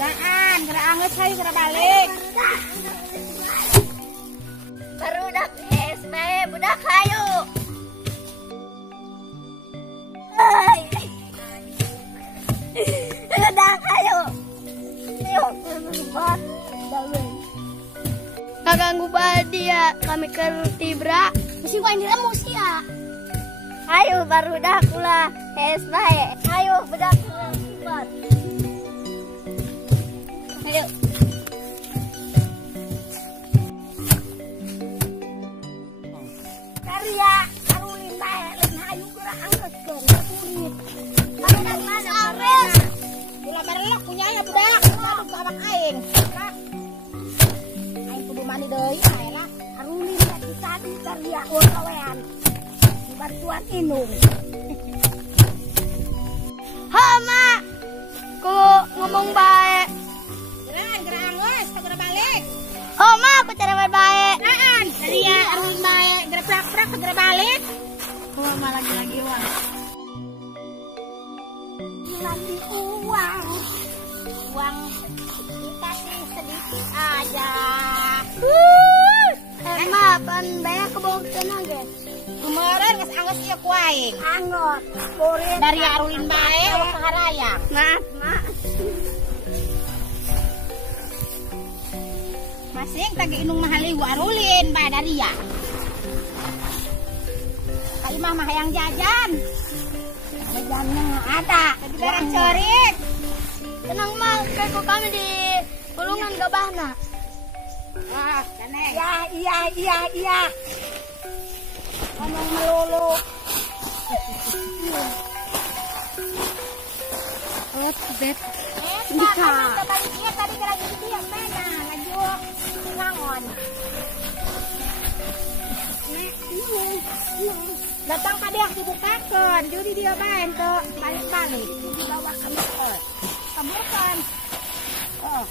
gerak anget saya gerak balik. Baru udah PSB, budak kayu. Udah kayu. Yuk, buat Kaganggu badi ya, kami kerti bra. mesti gua ini remus ya. Ayo baru dah kula PSB. Ayo budak buat. Ayo. Karya arulin bae lain hayu gerak angketkeun kulit. Kamu dari mana? Ares. Gula merelak punya ya budak. Aduh babak aing. Aing kudu mani deui ae lah. Arulin tadi karya kawean. Bantuan inung. Hama, ku ngomong baik. Gerak anget, gerak balik. Hama, aku cara baik. Naan, dari ya arulin bae gerak prak-prak gerak balik. Hama lagi wah. Lagi uang dikasih sedikit aja. Emma, pan banyak kebawah tenaga. Kemarin geus anget ieu ku aing. Angot, goreng. Dari arulin bae awak kaharayang. Maaf. Masing tagi inung mahaliwu arulin bae dari ya. Kali mah hayang jajan. Jajannya ada. Jadi barang corik. Tenang mah, kayak kami di pulungan gabahna. Wah, kaneng. Iya. Ngomong melulu. Oh, bet. Bisa. Baliknya tadi gerak gitu ya, mana? Laju ngangon. Datang pada yang dibukakan, jadi dia main tuh balik-balik. Dibawa ke motor. Kemukan. Oh,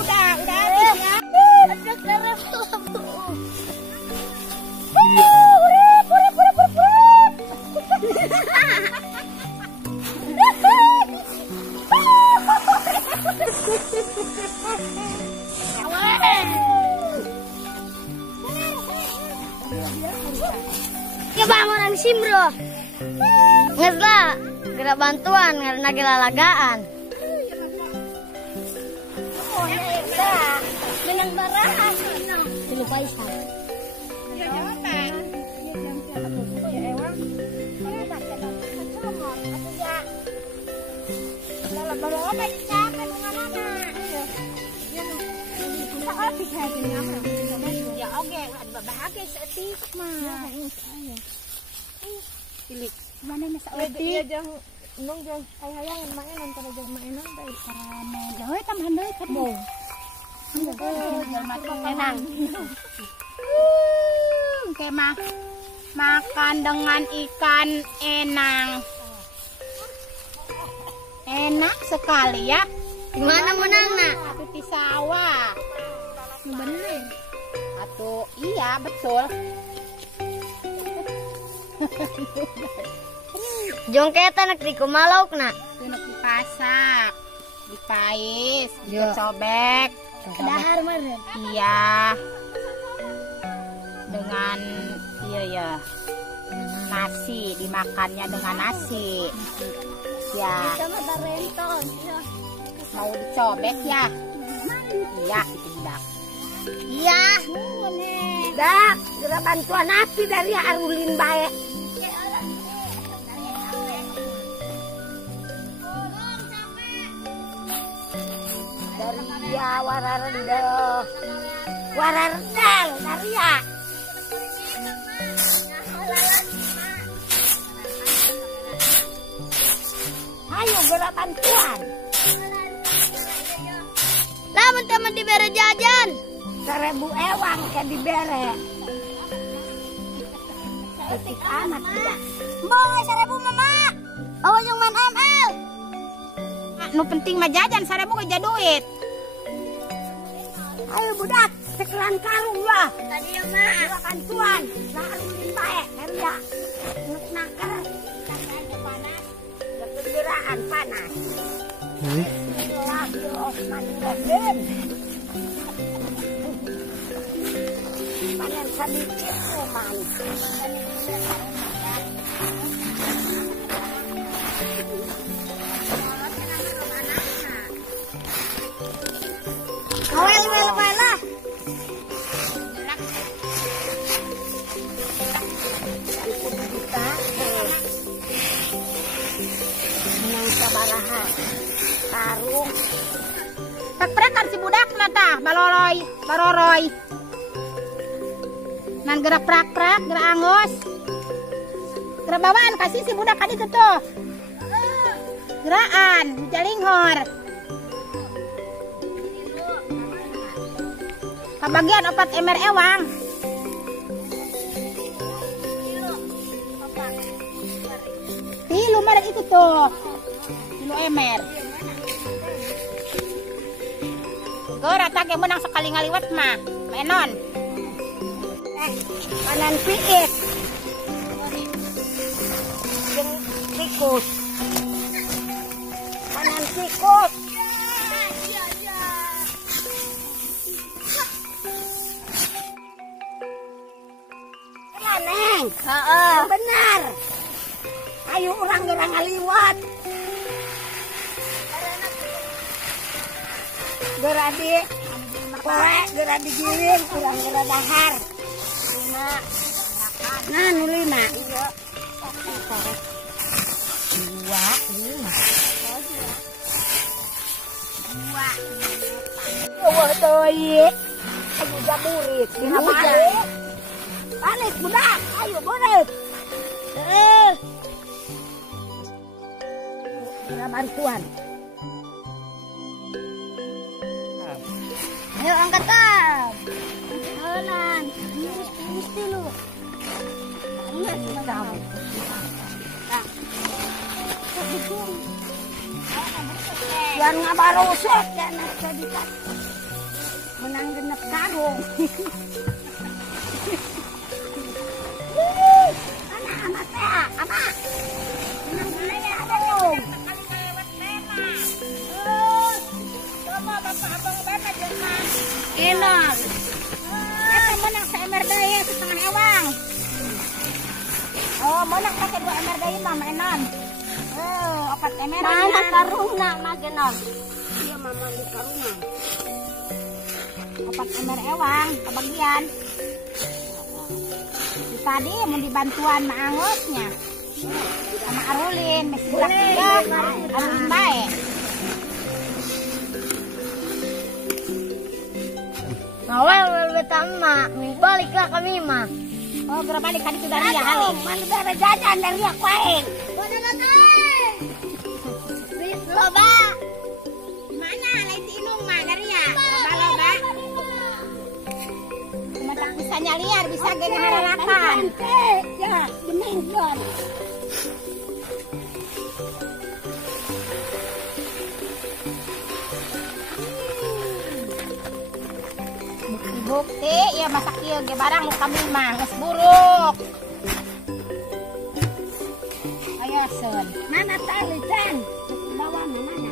udah habis ya. Ya bangunan Simro. Ngesla, gerak bantuan karena gelalagaan. Menang barahan. Dilupai sa. Ya oke, bahagia seetik mah. Pilih. Mana masa Iya jangan nung jangan hayang mainan kalau jangan mainan dari parane. Doi tambahan doi kan. Enang. Kemah makan dengan ikan enang. Enak sekali ya. Gimana menangna? Atuh di sawah. Bener. Atuh iya betul. Jongketa nak di kumalauk nak. Tunak dipasak, dipais, Yo. dicobek. Dahar meren. Iya. Dengan ya nasi, dimakannya dengan nasi. Ya, Sama tarenton. mau dicobek ya? Iya, itu budak. Iya. Dak, gerak bantuan api dari arulin bae. Dari ya wararendal dari ya. Ayo gerak bantuan. Lamun teman dibere jajan. 1000 ewang ke dibere. Ketik anak tidak. Mau 1000 mama. Awas yang man ML. Nu penting mah jajan 1000 ge duit. Ayo budak, sekelan karung lah. Tadi ya mak. Silakan tuan. Nah arulin bae, heria. Nuk nakar. Kakaknya panas. Kegembiraan panas. Bismillahirrahmanirrahim. Panen sedikit kuman. Wel lah. Menang sabaraha. Karung. Prek-prekan si budak mata baroroy. Nan gerak prak-prak, gerak angos. Gerak bawaan kasih si budak kadi tuh. Geraan, jalinghor. Kabagian 4 emer ewang. Tilu merek itu tuh. Tilu emer. Gora tak menang sekali ngaliwat mah. Menon. Panen piit. Jeung tikus. Panen tikus. Neng, benar. Ayo orang ngaliwat. Geradi kowe, geradi giling, urang geradi dahar. 5. Nah, nu 5. 2. Eueuh teuy. Ayo jaburit, dina balik. Balik budak, ayo balik. Dina bantuan. Ayo angkat tab. Halan. Mesti lu. Jangan ngabarosek kan sedikit. Menang genep karung. Anak teh, anak. Menang genep karung. Coba bapak abang bana jangan. Enak. Eta menang seemer deui setengah ewang. Oh, menang pakai 2 emer deui mah menon. 4 emer. Mana karungna magenon. Iya mama di karungan. 4 emer ewang kebagian. Tadi mau dibantuan ma angosnya. Sama Arulin, mesti budak juga. Arulin bae. Awal betam mak. Baliklah kami mah. Oh, gerah balik tadi sudah dia halik. Mana ada jajan dari aku aing. Bis loba. Mana lain si Inung mah dari ya? Loba-loba. Cuma tak bisa nyaliar, bisa gini haralakan. Ya, bening kan. Bukti ya masak ieu ge barang nu kami mah geus buruk. Aya sen. Mana tali Chan? Bawa mana?